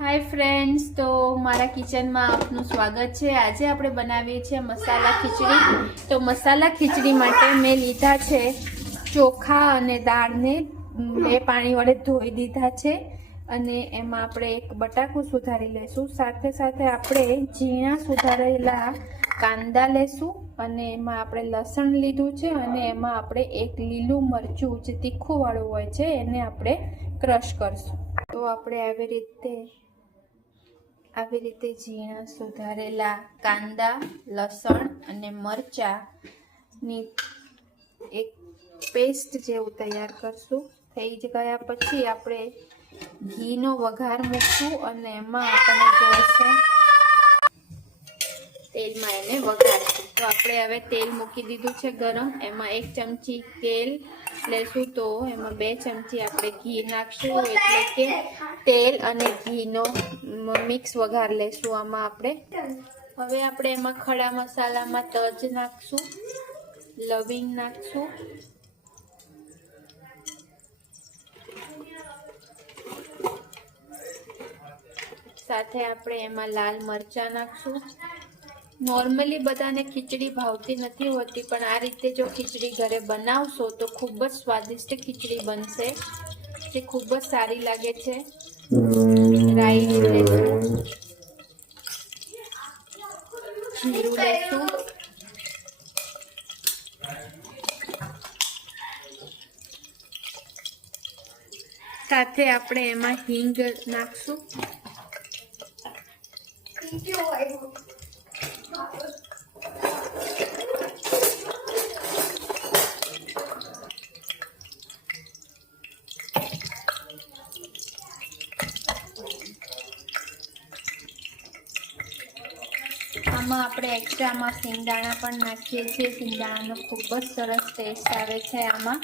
Hi friends, तो मारा kitchen में आपनु स्वागत है। आज આપણે બનાવીએ છીએ મસાલા ખીચડી। તો મસાલા ખીચડી માટે મેં લીધા છે ચોખા અને દાળને બે પાણી વડે ધોઈ દીધા છે અને એમાં આપણે એક બટાકું સુધારી લેશું। સાથે સાથે આપણે ઝીણા સુધારેલા કાંદા લેશું અને એમાં આપણે લસણ લીધું છે અને એમાં આપણે એક લીલું મરચું જે તીખું વાળું હોય છે એને આપણે ક્રશ કરશું। તો આપણે આવી રીતે ઝીણા સુધારેલા કાંદા, લસણ અને મરચાની એક પેસ્ટ જેવું તૈયાર કરશું। થઈ ગયા પછી આપણે ઘીનો વઘાર મૂકશું અને એમાં આપણે જોઈશે તેલમાં એને વઘારશું। તો આપણે હવે તેલ મૂકી દીધું છે ગરમ। એમાં 1 ચમચી તેલ લેશું તો એમાં 2 ચમચી આપણે ઘી નાખશું, એટલે કે તેલ અને ઘીનો મિક્સ વઘાર લેશું આમાં આપણે। હવે આપણે એમાં ખડા મસાલામાં તજ નાખશું, લવિંગ નાખશું, સાથે આપણે એમાં લાલ મરચા નાખશું। नॉर्मली बधाने खीचड़ी भावती नहीं होती, पण आ रीते जो खीचड़ी घरे बनावशो तो खूब ज स्वादिष्ट खीचड़ी बनशे, जे खूब ज सारी लागे छे। राई लेशुं, जीरुं लेशुं, साथे आपणे एमां हींग नाखशुं। आमां आपणे एक्स्ट्रामां सिंगदाणा पण नाखीए छीए। सिंगदाणानो खूब ज सरस टेस्ट आवे छे आमां।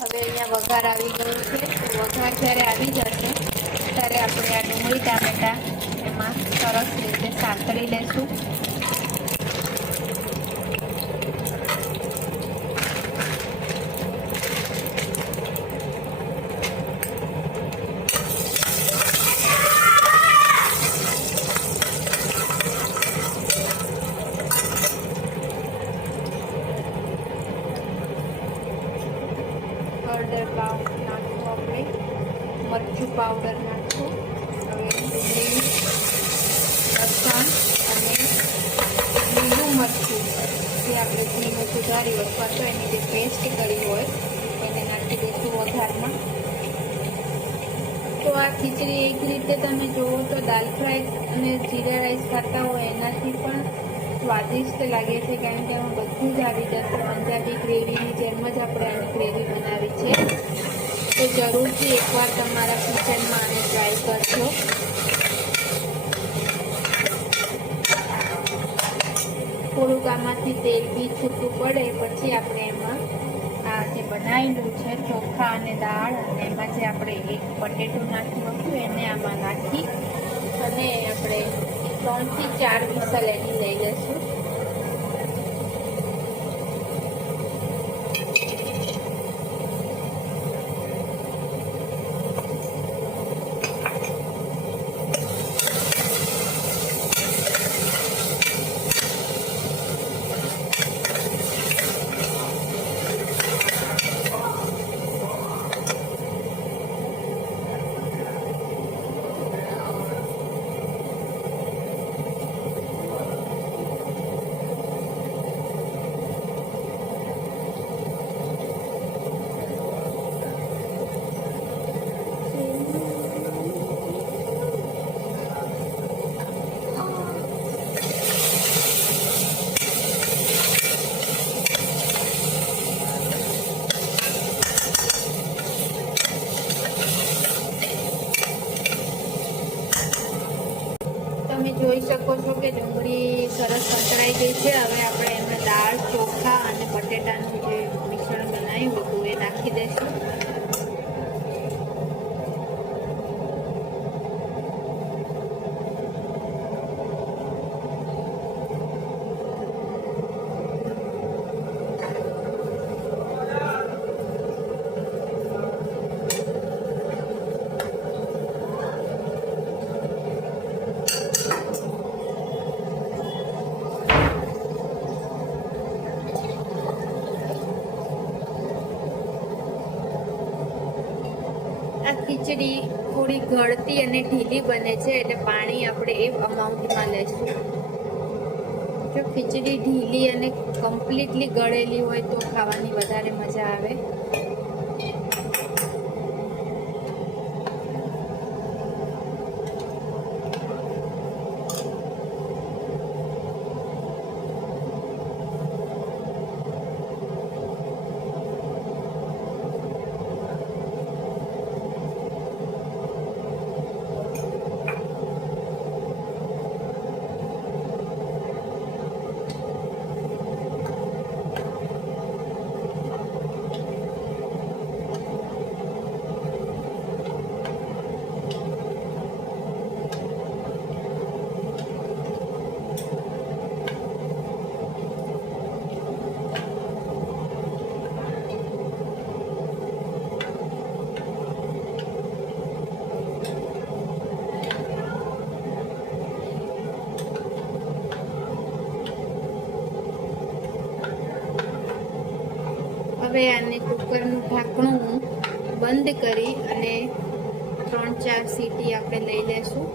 हवे अहींया वघार आवी गयो छे। वघार ज्यारे आवी जशे त्यारे आपणे आ डુંગળી ટામેટા एमां सरस रीते सातળી लेशुं। हळदर पावडर नाखशुं आपणे, मरचुं पावडर नाखशुं। हवे डુંગળી, लसण अने લીલું મરચું જે આપણે ઘીમાં સુધારી અથવા તો એની જે પેસ્ટ કરી હોય એને નાખી દઈશું વઘારમાં। તો આ ખીચડી એક રીતે તમે જુઓ તો દાલ ફ્રાય અને જીરા રાઈસ ખાતા હોય એનાથી પણ સ્વાદિષ્ટ લાગે છે, કારણ કે એમાં બધું જ આવી જશે। પંજાબી ગ્રેવીની જેમ જ આપણે આની ગ્રેવી બનાવી છે। તો જરૂરથી એકવાર તમારા કિચનમાં આને ટ્રાય કરજો। થોડુંક આમાંથી તેલ બી છૂટું પડે પછી આપણે એમાં આ જે બનાવેલું છે ચોખા અને દાળ અને એમાં જે આપણે એક બટેટું નાખ્યું હતું એને આમાં નાખી અને આપણે 3 થી 4 વિસલ એની લઈ લઈશું। તમે જોઈ શકો છો કે ડુંગળી સરસ સંતળાઈ ગઈ છે। હવે આપણે એમાં દાળ, ચોખા અને બટેટાનું જે મિશ્રણ બનાવ્યું હતું એ નાખી દઈશું। આ ખીચડી થોડી ગળતી અને ઢીલી બને છે, એટલે પાણી આપણે એ અમાઉન્ટમાં લઈશું. જો ખીચડી ઢીલી અને કમ્પ્લીટલી ગળેલી હોય તો ખાવાની વધારે મજા આવે. હવે આને કુકરનું ઢાંકણું બંધ કરી અને 3-4 સીટી આપણે લઈ લેશું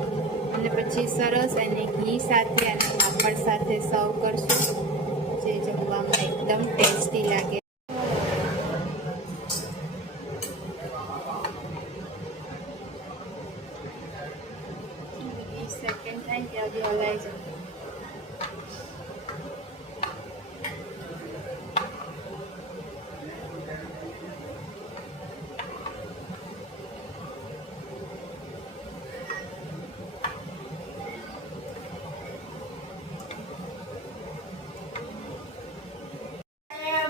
અને પછી સરસ અને ઘી સાથે અને પાપડ સાથે સર્વ કરશું, જે જમવામાં એકદમ ટેસ્ટી લાગે. સેકન્ડ થાય ત્યાં બી હલાઈ જાય.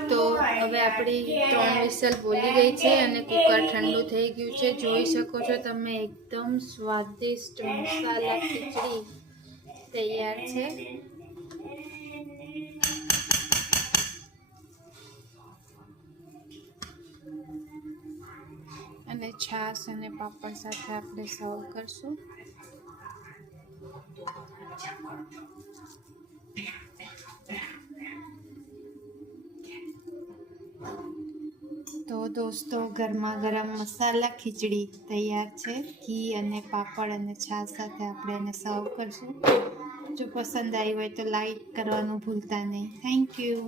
તો હવે આપણી 3 વિસલ બોલી ગઈ છે અને કુકર ઠંડુ થઈ ગયું છે. જોઈ શકો છો તમે, એકદમ સ્વાદિષ્ટ મસાલા ખીચડી તૈયાર છે. અને છાશ અને પાપડ સાથે આપણે સર્વ કરશું. તો દોસ્તો, ગરમા ગરમ મસાલા ખીચડી તૈયાર છે. ઘી અને પાપડ અને છાશ સાથે આપણે એને સર્વ કરશું. જો પસંદ આવી હોય તો લાઈક કરવાનું ભૂલતા નહીં. Thank you.